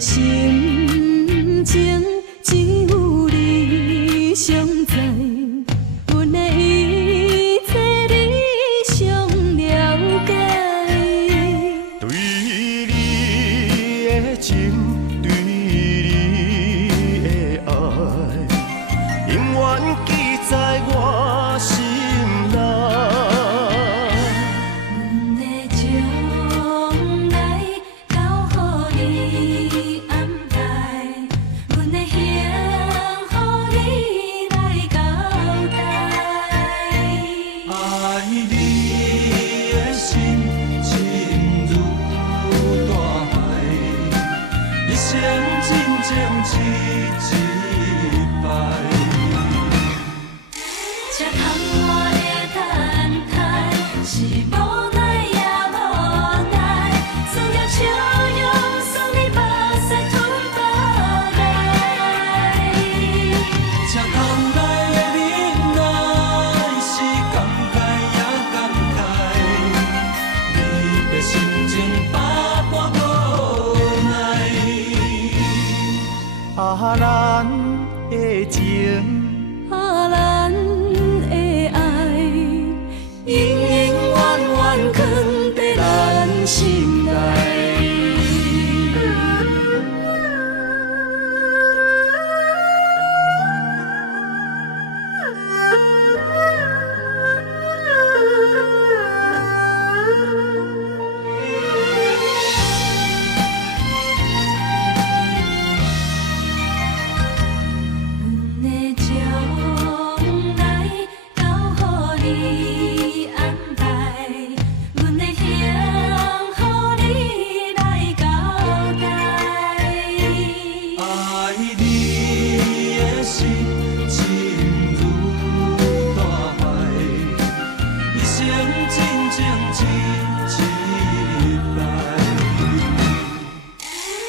心情只有你尚知，阮的一切你尚了解。对你的情，对你的爱，永远记在我心内。阮的将来交予你安排，阮的幸福你来交代。爱你的心深如大海，一生真情只一摆。这空我的等待，是无奈也无奈，算了笑容，算你目屎吞腹来。这空来的忍耐，是感慨也感慨，离别心情百般无奈。咱的情。咱的爱，永永远远藏在咱心内。阮的将来交予你安排，阮的幸福你来交代。爱你的心深如大海，一生真情只一摆。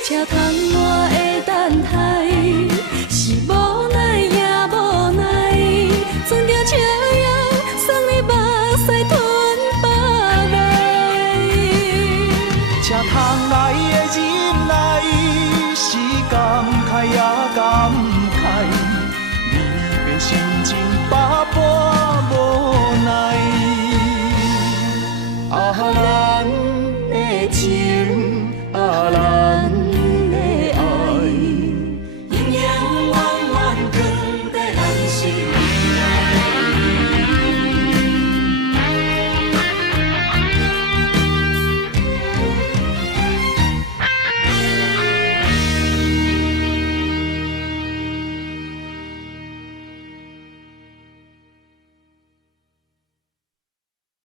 这空我的等待，是无奈也无奈，存着笑容，送你目屎吞腹来。这窗来的忍耐，是感慨也感慨，离别心